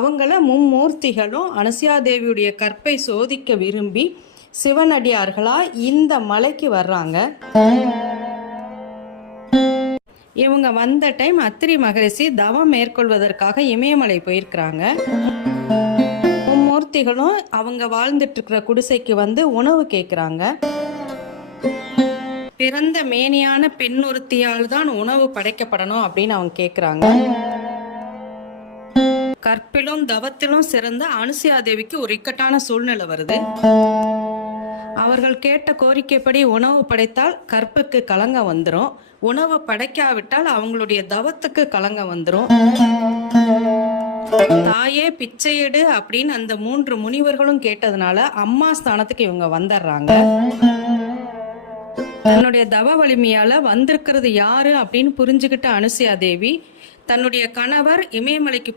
அவங்கள மும்மூர்த்திகளும் அனுசுயா தேவியுடைய கற்பை சோதிக்க விரும்பி சிவனடியார்களா இந்த மலைக்கு வர்றாங்க. இவங்க வந்த டைம் அத்திரி மகரிஷி தவம் மேற்கொள்வதற்காக இமயமலை போயிருக்கிறாங்க. மும்மூர்த்திகளும் அவங்க வாழ்ந்துட்டு இருக்கிற குடிசைக்கு வந்து உணவு கேட்குறாங்க. பிறந்த மேனியான பெண் ஒருத்தியால் தான் உணவு படைக்கப்படணும் அப்படின்னு அவங்க கேட்குறாங்க. கற்பிலும் தவத்திலும் சிறந்த அனுசுயா தேவிக்கு ஒரு இக்கட்டான சூழ்நிலை வருது. அவர்கள் கேட்ட கோரிக்கைப்படி உணவு படைத்தால் கற்புக்கு கலங்கம் வந்துடும், உணவு படைக்காவிட்டால் அவங்களுடைய தவத்துக்கு கலங்கம் வந்துடும். தாயே பிச்சையெடு அப்படின்னு அந்த 3 முனிவர்களும் கேட்டதுனால அம்மா ஸ்தானத்துக்கு இவங்க வந்துடுறாங்க. தன்னுடைய தவ வலிமையால வந்திருக்கிறது யாரு அப்படின்னு புரிஞ்சுக்கிட்ட அனுசுயா தேவி தன்னுடைய கணவர் இமயமலைக்கு